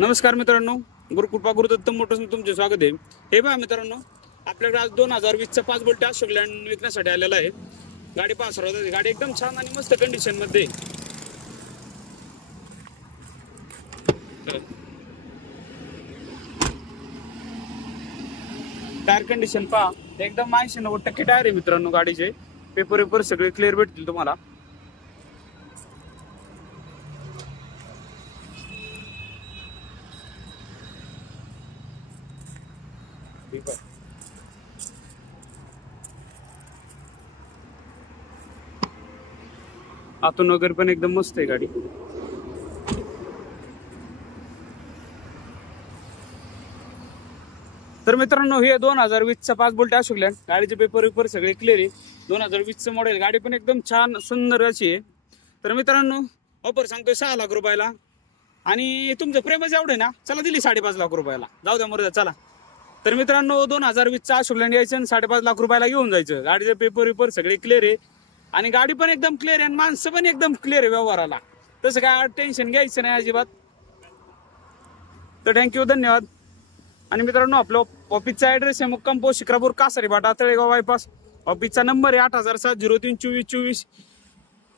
नमस्कार मित्रांनो, गुरुकृपा गुरुदत्त मोटर्स तुमचे स्वागत आहे। हे पहा मित्रांनो, आपल्याकडे आज 2020चा 5 बोल्ट अशोक लँड विकण्यासाठी आलेला आहे। गाडी पास होती, गाडी एकदम छान आणि मस्त कंडिशन मध्ये। टायर कंडिशन पहा, एकदम 80-90% टायर आहे मित्रांनो। गाडीचे पेपर सगळे क्लिअर भेटतील तुम्हाला। आतून वगैरे पण एकदम मस्त आहे गाडी। तर मित्रांनो, हे 2020चा 5 बोल्ट अशोक लँड, गाडीचे पेपर सगळे क्लिअर आहे। 2020चं मॉडेल, गाडी पण एकदम छान सुंदर अशी आहे। तर मित्रांनो, ऑफर सांगतोय 6 लाख रुपयाला, आणि तुमचं प्रेमच एवढं आहे ना, चला दिली 5.5 लाख रुपयाला, जाऊ द्या मर्दा चला। तर मित्रांनो, 2020चा अशोक लँड यायचं आणि 5.5 लाख रुपयाला घेऊन जायचं। गाडीचे पेपर सगळे क्लिअर आहे, आणि गाडी पण एकदम क्लिअर आहे, आणि माणसं पण एकदम क्लिअर आहे व्यवहाराला। तसं काय टेन्शन घ्यायचं नाही अजिबात। तर थँक्यू, धन्यवाद। आणि मित्रांनो, आपलं ऑफिसचा ऍड्रेस आहे मुक्काम पोस्ट शिक्रापूर, कासारी बाटा, तळेगाव बायपास। ऑफिसचा नंबर आहे 8007032424।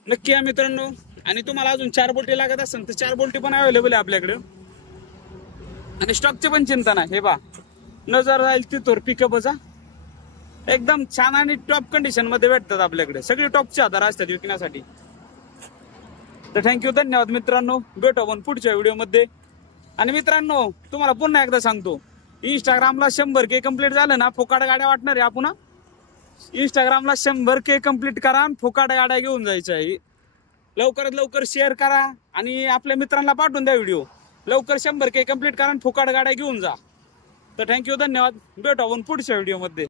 नक्की या मित्रांनो। आणि तुम्हाला अजून 4 बोल्टी लागत असेल तर 4 बोल्टी पण अवेलेबल आहे आपल्याकडे, आणि स्टॉकची पण चिंता नाही। हे बा, नजर राहील तिथवर पिकअपचा एकदम छान आणि टॉप कंडिशन मध्ये भेटतात आपल्याकडे। सगळे टॉपचे आधार असतात विकण्यासाठी। तर थँक्यू, धन्यवाद मित्रांनो। भेटू आपण पुढच्या व्हिडिओमध्ये। आणि मित्रांनो, तुम्हाला पुन्हा एकदा सांगतो, इंस्टाग्रामला 100K कंप्लीट झालं ना, फुकाट गाड्या वाटणार आहे आपण। इंस्टाग्रामला 100K कंप्लीट करा आणि फुकाट गाड्या घेऊन जायच्या आहे। लवकरात लवकर शेअर करा आणि आपल्या मित्रांना पाठवून द्या व्हिडिओ। लवकर 100K कंप्लीट करा आणि फुकाट गाड्या घेऊन जा। तर थँक्यू, धन्यवाद। भेटू आपण पुढच्या व्हिडिओमध्ये।